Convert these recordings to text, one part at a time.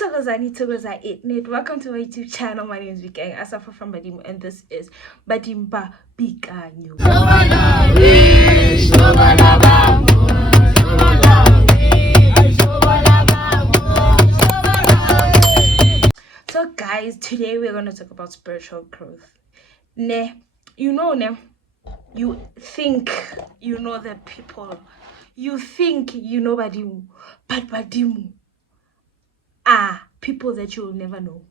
Thokozani Thokoza 8 Welcome to my YouTube channel. My name is Vikang Asafa from Badimo, and this is Badimba Bikanyo. So guys, today we're gonna talk about spiritual growth. You think you know the people. You think you know Badimu, but Badimu are people that you will never know.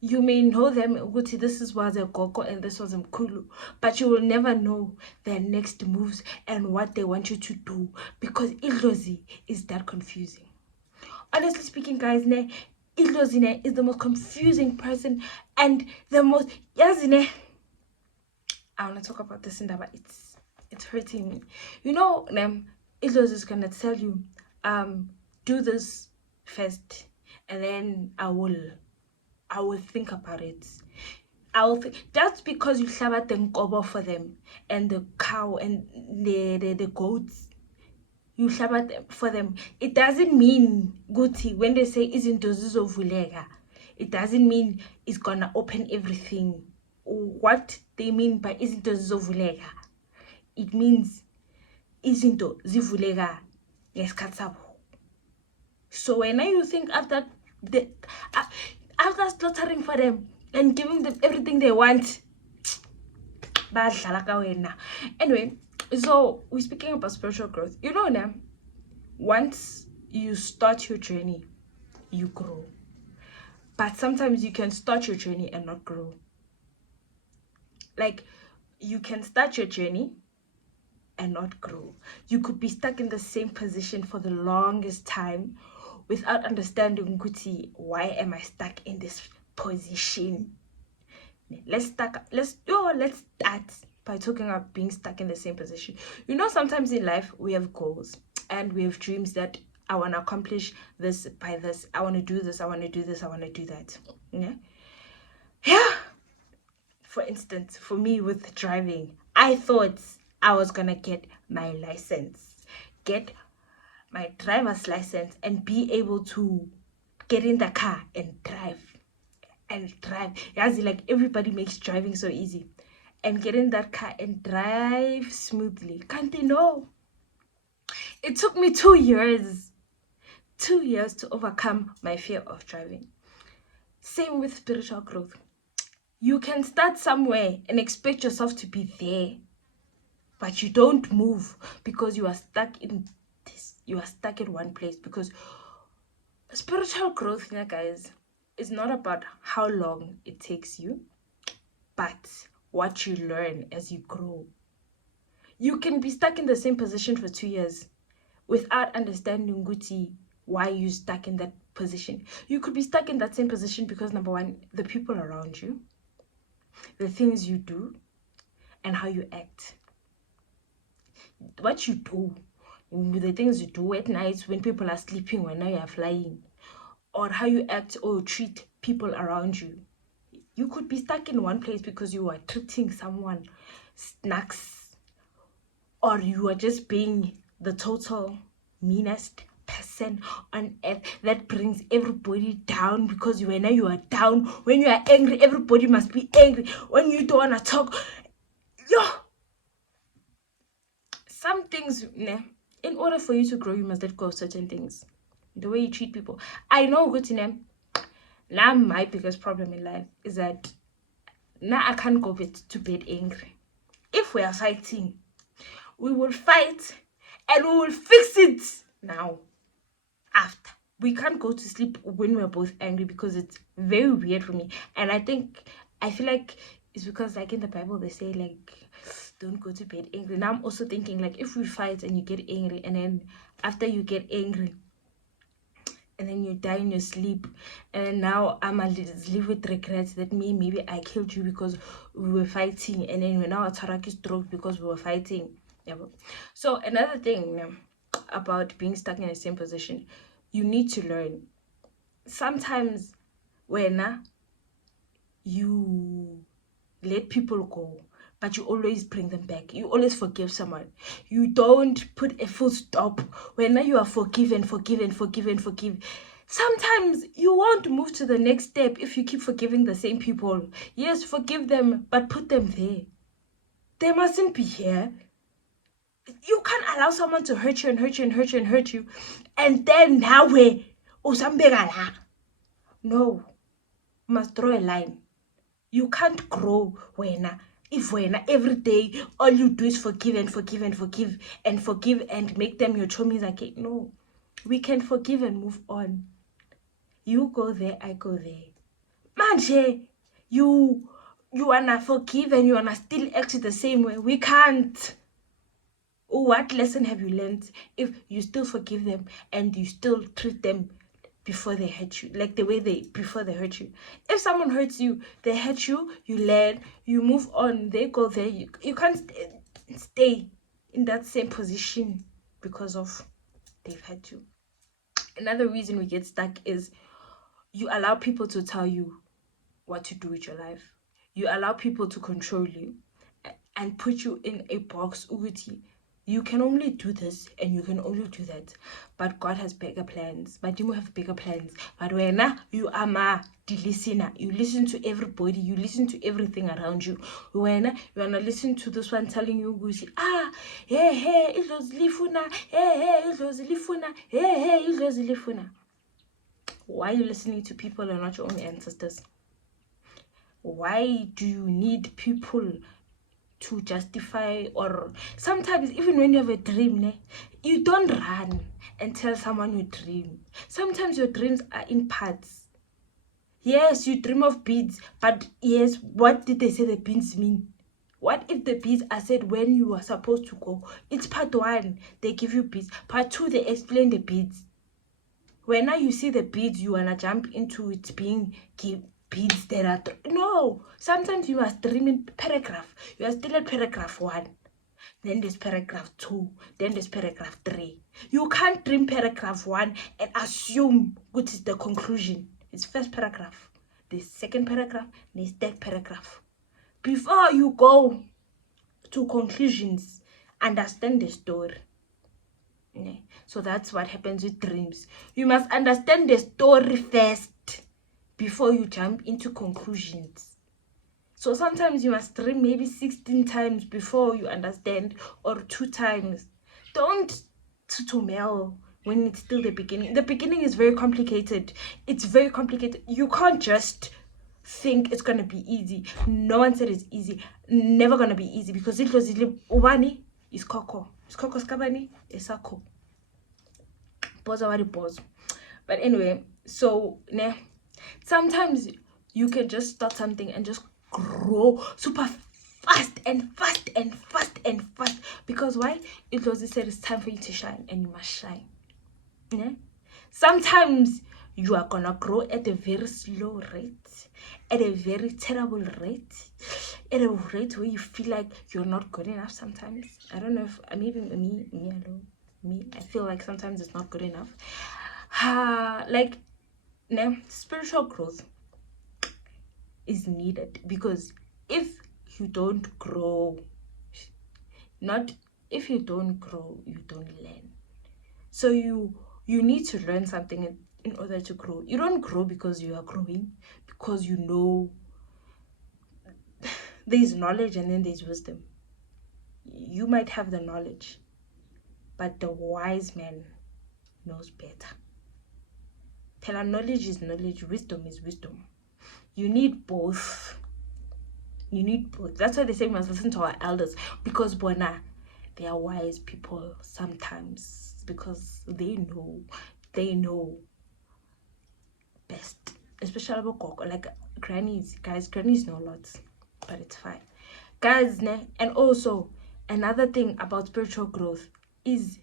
You may know them, Uguti, this is was a Koko and this was a Mkulu, but you will never know their next moves and what they want you to do, because Idlozi is that confusing. Honestly speaking, guys, Idlozi is the most confusing person and the most Yazine. I want to talk about this in that, but it's hurting me. Idlozi is gonna tell you, do this first, and then I will think about it. That's because you shabat and cover for them, and the cow and the goats. You shabat for them. It doesn't mean Guti when they say isn't dozizo vulega. It doesn't mean it's gonna open everything. What they mean by isn't dozizo vulega, it means isn't zivulega yeskatsabo. So when you think after slaughtering for them and giving them everything they want, anyway, so we're speaking about spiritual growth. Once you start your journey, you grow. But sometimes you can start your journey and not grow. Like, you can start your journey and not grow. You could be stuck in the same position for the longest time without understanding, why am I stuck in this position? Let's start by talking about being stuck in the same position. Sometimes in life we have goals and we have dreams that I want to accomplish this by this. I want to do this. I want to do this. I want to do that. Yeah. For instance, for me with driving, I thought I was gonna get my license, get my driver's license, and be able to get in the car and drive. Like, everybody makes driving so easy, and get in that car and drive smoothly. Can't they know? It took me 2 years to overcome my fear of driving. Same with spiritual growth. You can start somewhere and expect yourself to be there, but you don't move because you are stuck in this. You are stuck in one place, because spiritual growth, guys, is not about how long it takes you, but what you learn as you grow. You can be stuck in the same position for 2 years without understanding why you're stuck in that position. You could be stuck in that same position because, number one, the people around you, the things you do, and how you act. What you do, the things you do at night when people are sleeping, when now you are flying, or how you act or treat people around you. You could be stuck in one place because you are treating someone snacks, or you are just being the total meanest person on earth that brings everybody down, because when you are down, when you are angry, everybody must be angry. When you don't want to talk, some things, in order for you to grow, you must let go of certain things. The way you treat people. I know good in them. Now my biggest problem in life is that now I can't go to bed angry. If we are fighting, we will fight and we will fix it now. After, we can't go to sleep when we're both angry, because it's very weird for me. And I feel like it's because, like, in the Bible they say, like, don't go to bed angry. Now I'm also thinking, like, if we fight and you get angry, and then after you get angry and then you die in your sleep, and then now I'm a live with regrets that maybe I killed you because we were fighting, and then now Taraki stroke because we were fighting. Yeah. So another thing about being stuck in the same position, you need to learn. Sometimes when you let people go, but you always bring them back. You always forgive someone. You don't put a full stop. When you are forgive. Sometimes you won't move to the next step if you keep forgiving the same people. Yes, forgive them, but put them there. They mustn't be here. You can't allow someone to hurt you and hurt you and hurt you and hurt you, and then now we no, must draw a line. You can't grow if every day all you do is forgive and forgive and forgive and forgive and make them your chomies again. No, we can forgive and move on. You go there, I go there. Manje, you wanna forgive and you wanna still act the same way. We can't. What lesson have you learned if you still forgive them and you still treat them before they hurt you, like the way before they hurt you? If someone hurts you, they hurt you, you learn, you move on, they go there. You can't stay in that same position because of they've hurt you. Another reason we get stuck is you allow people to tell you what to do with your life. You allow people to control you and put you in a box. You can only do this and you can only do that. But God has bigger plans. But you have bigger plans. But when you are the listener, you listen to everybody, you listen to everything around you. When you wanna listen to this one telling you, hey, it was lifuna, hey, it was lifuna, hey, it was lifuna. Why are you listening to people and not your own ancestors? Why do you need people to justify? Or sometimes even when you have a dream, you don't run and tell someone your dream. Sometimes your dreams are in parts. Yes, you dream of beads, but yes, what did they say the beads mean? What if the beads are said when you are supposed to go? It's part 1, they give you beads. Part 2, they explain the beads. When now you see the beads, you wanna jump into it being beads that are no. Sometimes you must dream in paragraph. You are still at paragraph 1. Then there's paragraph 2. Then there's paragraph 3. You can't dream paragraph 1 and assume what is the conclusion. It's first paragraph, the second paragraph, the third paragraph. Before you go to conclusions, understand the story. So that's what happens with dreams. You must understand the story first before you jump into conclusions. So sometimes you must dream maybe 16 times before you understand, or 2 times. Don't tutumel when it's still the beginning. The beginning is very complicated. It's very complicated. You can't just think it's gonna be easy. No one said it's easy. Never gonna be easy, because it was ubani is koko. Is koko skabani is sako. But anyway, so sometimes you can just start something and just grow super fast and fast and fast and fast. Because why? It was said it's time for you to shine, and you must shine. Sometimes you are gonna grow at a very slow rate, at a very terrible rate, at a rate where you feel like you're not good enough. Sometimes I don't know if maybe me alone. I feel like sometimes it's not good enough. Like spiritual growth is needed, because if you don't grow, you don't learn. So you need to learn something in order to grow. You don't grow because you are growing, because there's knowledge and then there's wisdom. You might have the knowledge, but the wise man knows better. Tell her knowledge is knowledge, wisdom is wisdom. You need both. That's why they say we must listen to our elders, because they are wise people sometimes, because they know best. Especially about like grannies. Guys, grannies know lots, but it's fine. Guys, and also another thing about spiritual growth is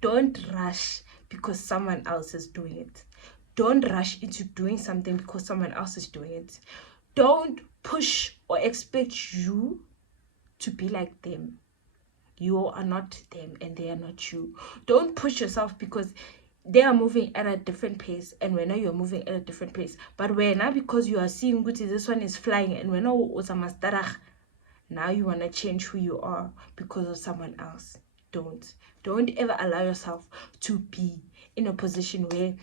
don't rush because someone else is doing it. Don't rush into doing something because someone else is doing it. Don't push or expect you to be like them. You are not them and they are not you. Don't push yourself because they are moving at a different pace and when you're moving at a different pace. But because you are seeing this one is flying and when now you want to change who you are because of someone else. Don't ever allow yourself to be in a position where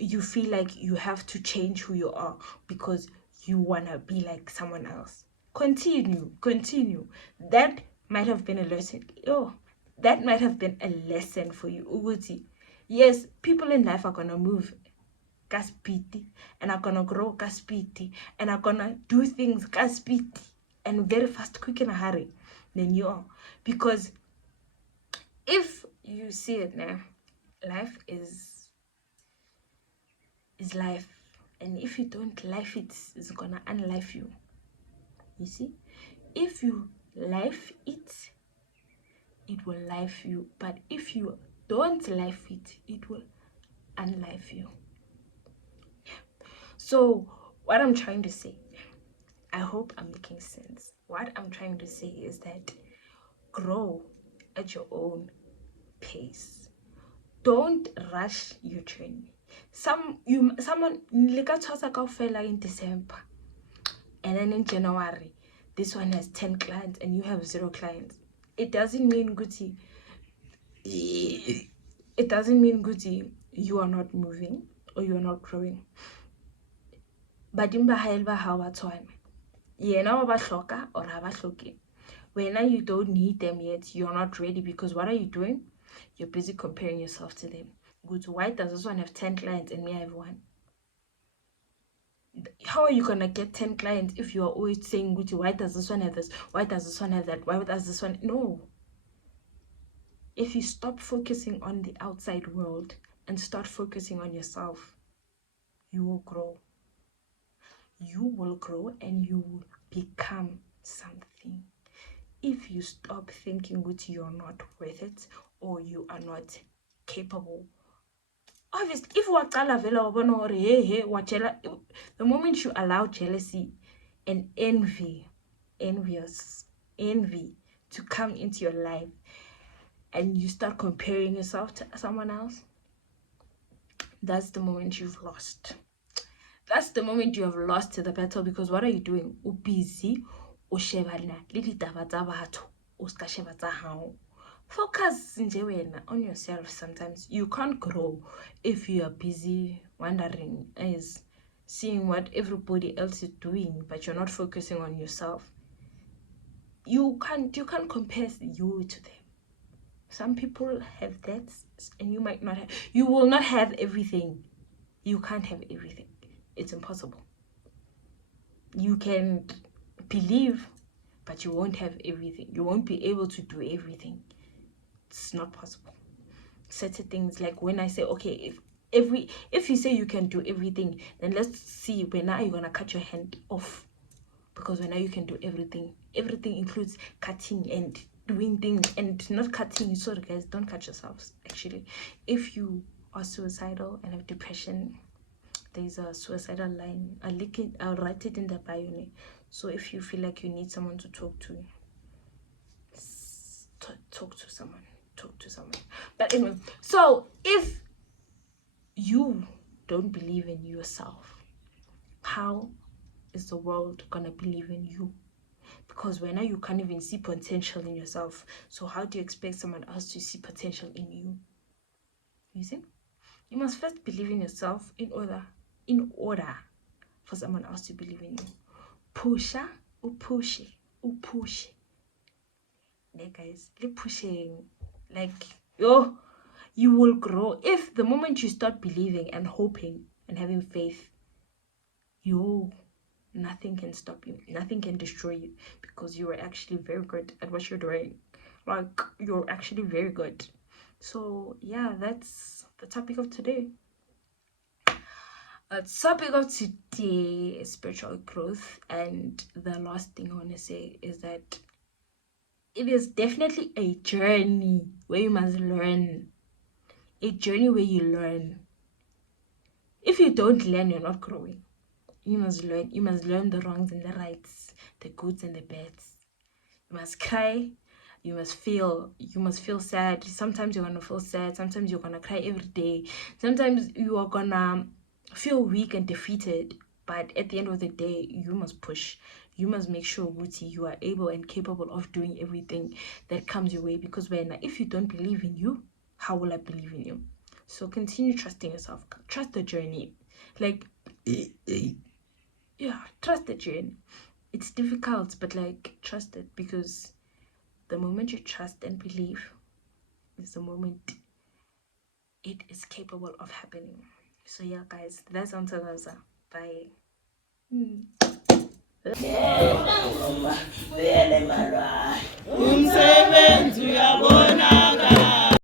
you feel like you have to change who you are because you want to be like someone else. Continue. That might have been a lesson. Oh, that might have been a lesson for you. Uguti. Yes, people in life are gonna move kaspiti and are gonna grow kaspiti and are gonna do things kaspiti and very fast, quick, in a hurry than you are. Because if you see it now, life is life, and if you don't life it, it's gonna unlife you. You see, if you life it, it will life you, but if you don't life it, it will unlife you. So what I'm trying to say, I hope I'm making sense. What I'm trying to say is that grow at your own pace. Don't rush your journey. Someone fella in December, and then in January this one has 10 clients and you have 0 clients. It doesn't mean Gucci. It doesn't mean Gucci you are not moving or you are not growing. But in Bahailba Hawatwan, Yena Bashoka or Habashoki. When you don't need them yet, you're not ready, because what are you doing? You're busy comparing yourself to them. Good. Why does this one have 10 clients and me have 1? How are you gonna get 10 clients if you are always saying, Gucci, why does this one have this? Why does this one have that? Why does this one? No. If you stop focusing on the outside world and start focusing on yourself, you will grow. You will grow and you will become something. If you stop thinking that you're not worth it or you are not capable, obviously, if the moment you allow jealousy and envy to come into your life and you start comparing yourself to someone else, that's the moment you've lost. That's the moment you have lost to the battle, because what are you doing? Busy, focus on yourself. Sometimes you can't grow if you are busy wondering, is seeing what everybody else is doing, but you're not focusing on yourself. You can't compare you to them. Some people have that and you might not have. You will not have everything. You can't have everything. It's impossible. You can believe, but you won't have everything. You won't be able to do everything. It's not possible. Certain things, like when I say, okay, if you say you can do everything, then let's see when now you're gonna cut your hand off, because when now you can do everything. Everything includes cutting and doing things, and not cutting. Sorry guys, don't cut yourselves. Actually, if you are suicidal and have depression, there's a suicidal line. I'll write it in the bio. So if you feel like you need someone to talk to, talk to someone. But anyway, so if you don't believe in yourself, how is the world gonna believe in you? Because when now you can't even see potential in yourself, so how do you expect someone else to see potential in you? You see, you must first believe in yourself in order for someone else to believe in you. Push. Yeah, guys, keep pushing. Like, you will grow. If the moment you start believing and hoping and having faith, nothing can stop you. Nothing can destroy you, because you are actually very good at what you're doing. Like, you're actually very good. So yeah, that's the topic of today. Topic of today is spiritual growth, and the last thing I want to say is that it is definitely a journey where you must learn. A journey where you learn. If you don't learn, you're not growing. You must learn. You must learn the wrongs and the rights, the goods and the bads. You must cry. You must feel sad. Sometimes you're gonna feel sad. Sometimes you're gonna cry every day. Sometimes you are gonna feel weak and defeated. But at the end of the day, you must push. You must make sure, Wuti, you are able and capable of doing everything that comes your way. Because if you don't believe in you, how will I believe in you? So continue trusting yourself. Trust the journey. Like, yeah, trust the journey. It's difficult, but like, trust it, because the moment you trust and believe is the moment it is capable of happening. So yeah, guys, that's Answer Gaza. Bye.